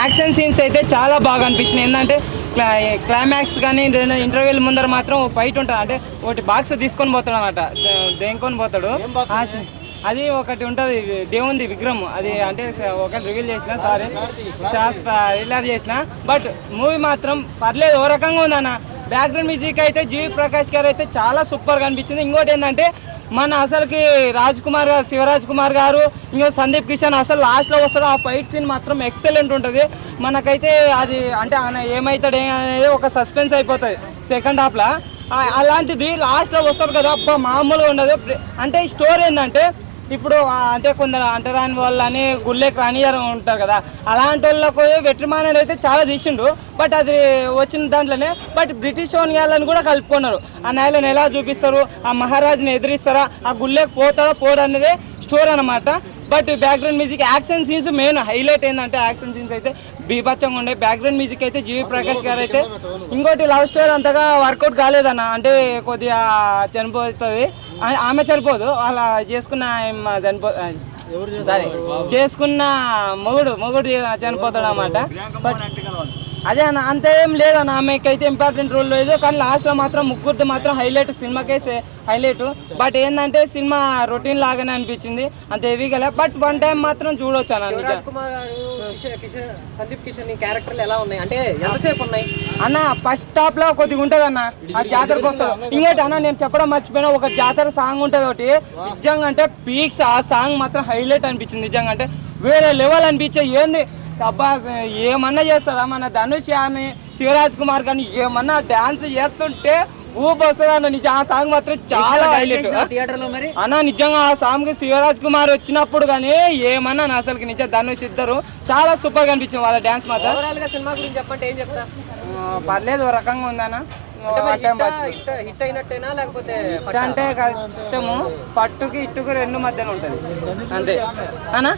Action scenes అయితే చాలా బాగా అనిపించినాయి. ఏంటంటే క్లైమాక్స్ కానీ ఇంటర్వ్యూల ముందర మాత్రం ఫైట్ ఉంటుంది. అంటే ఒకటి బాక్స్ తీసుకొని పోతాడు అనమాట, దేంకొని పోతాడు. అది ఒకటి ఉంటుంది, దేవుంది విగ్రహం. అది అంటే ఒకటి రివీల్ చేసిన, సారీ రిలీజ్ చేసిన. బట్ మూవీ మాత్రం పర్లేదు, ఓ రకంగా ఉందన్న. బ్యాక్గ్రౌండ్ మ్యూజిక్ అయితే జీవి ప్రకాష్ గారు అయితే చాలా సూపర్గా అనిపించింది. ఇంకోటి ఏంటంటే మన అసలుకి రాజ్ కుమార్ గారు, శివరాజ్ కుమార్ గారు, ఇంకో సందీప్ కిషన్ అసలు లాస్ట్లో వస్తాడు. ఆ ఫైట్ సీన్ మాత్రం ఎక్సలెంట్ ఉంటుంది. మనకైతే అది అంటే ఆయన ఏమవుతాడు అనేది ఒక సస్పెన్స్ అయిపోతుంది సెకండ్ హాఫ్లో. అలాంటిది లాస్ట్లో వస్తాడు కదా, అబ్బా మామూలుగా ఉండదు. అంటే స్టోరీ ఏంటంటే ఇప్పుడు అంటే కొందరు అంటరాని వాళ్ళు అని గుళ్ళకి రానియర్ ఉంటారు కదా, అలాంటి వాళ్ళకు వెట్రిమాన్ అయితే చాలా తీసిండు. బట్ అది వచ్చిన దాంట్లోనే బట్ బ్రిటిష్ ఓనియాలను కూడా కలుపుకున్నారు. ఆ నేలను ఎలా చూపిస్తారు, ఆ మహారాజుని ఎదిరిస్తారా, ఆ గుళ్ళకి పోతాడా పోడా అనేది స్టోరీ అనమాట. But background music, action scenes main highlight ఏంటంటే యాక్షన్ సీన్స్ అయితే బీభత్సంగా ఉండే. బ్యాక్గ్రౌండ్ మ్యూజిక్ అయితే జీవి ప్రకాష్ గారు అయితే. ఇంకోటి లవ్ స్టోరీ అంతగా వర్కౌట్ కాలేదన్న, అంటే కొద్దిగా చనిపోతుంది. ఆమె చనిపోదు, అలా చేసుకున్న చేసుకున్న మొగుడు చనిపోతాడు అన్నమాట. బట్ అదే అన్న, అంత ఏం లేదన్న, ఆమెకైతే ఇంపార్టెంట్ రోల్ లేదు. కానీ లాస్ట్లో మాత్రం ముగ్గురిది మాత్రం హైలైట్, సినిమాకేసే హైలైట్. బట్ ఏంటంటే సినిమా రొటీన్ లాగానే అనిపించింది, అంత హెవీగా. బట్ వన్ టైం మాత్రం చూడొచ్చు అన్న. సందీప్ కిషన్ క్యారెక్టర్లు ఎలా ఉన్నాయి అంటే ఎంతసేపు ఉన్నాయి అన్న? ఫస్ట్ హాఫ్ లో కొద్దిగా ఉంటది అన్న, ఆ జాతరకు వస్తుంది. ఇంకోటి అన్న నేను చెప్పడం మర్చిపోయినా, ఒక జాతర సాంగ్ ఉంటుంది ఒకటి, నిజంగా అంటే పీక్స్. ఆ సాంగ్ మాత్రం హైలైట్ అనిపించింది నిజంగా, అంటే వేరే లెవెల్ అనిపించే. ఏంది అబ్బా, ఏమన్నా చేస్తాడా మన ధనుష్ అని శివరాజ్ కుమార్ కానీ, ఏమన్నా డాన్స్ చేస్తుంటే ఊపు వస్తుంది అన్న. నిజం ఆ సాంగ్ మాత్రం చాలా హైలైట్ అన్న. నిజంగా ఆ సాంగ్ శివరాజ్ కుమార్ వచ్చినప్పుడు కానీ ఏమన్నా అసలు నిజం ధనుష్ ఇద్దరు చాలా సూపర్ గా అనిపించింది వాళ్ళ డాన్స్ మాత్రం. సినిమా గురించి చెప్పంటే ఏం చెప్తా? పర్లేదు, ఓ రకంగా ఉందన్న. హిట్ అయినట్టేనా లేకపోతే అంటే ఇష్టము పట్టుకి ఇట్టుకు రెండు మధ్యలో ఉంటుంది అంతే అన్నా.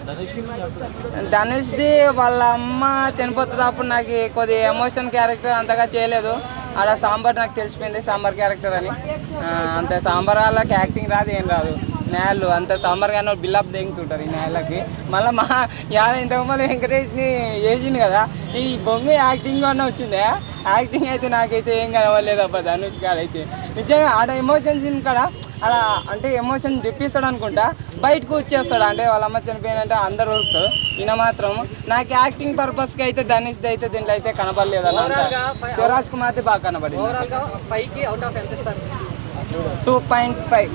ధనుష్ది వాళ్ళ అమ్మ చనిపోతుంది, అప్పుడు నాకు కొద్దిగా ఎమోషన్ క్యారెక్టర్ అంతగా చేయలేదు. ఆడ సాంబార్ నాకు తెలిసిపోయింది సాంబార్ క్యారెక్టర్ అని. అంత సాంబార్ వాళ్ళకి యాక్టింగ్ రాదు, ఏం రాదు. నేళ్ళు అంత సాంబార్ కానీ బిల్లాప్ దిగుతుంటారు ఈ నేళ్ళకి. మళ్ళీ ఇంతకుముందు వెంకటేష్ని వేసింది కదా, ఈ బొమ్మ యాక్టింగ్ అన్న వచ్చిందే. యాక్టింగ్ అయితే నాకైతే ఏం కనవలేదు అబ్బా ధనుష్ గారు అయితే. నిజంగా ఆడ ఎమోషన్స్ కాడ అలా అంటే ఎమోషన్ తెప్పిస్తాడు అనుకుంటా, బయటకు వచ్చేస్తాడు. అంటే వాళ్ళ అమ్మ చనిపోయినంటే అందరు ఉరుకుతారు, ఈయన మాత్రం నాకు యాక్టింగ్ పర్పస్కి అయితే ధనుష్ది అయితే దీంట్లో అయితే కనపడలేదు అన్న. శివరాజ్ కుమార్ది బాగా కనపడింది. 2.5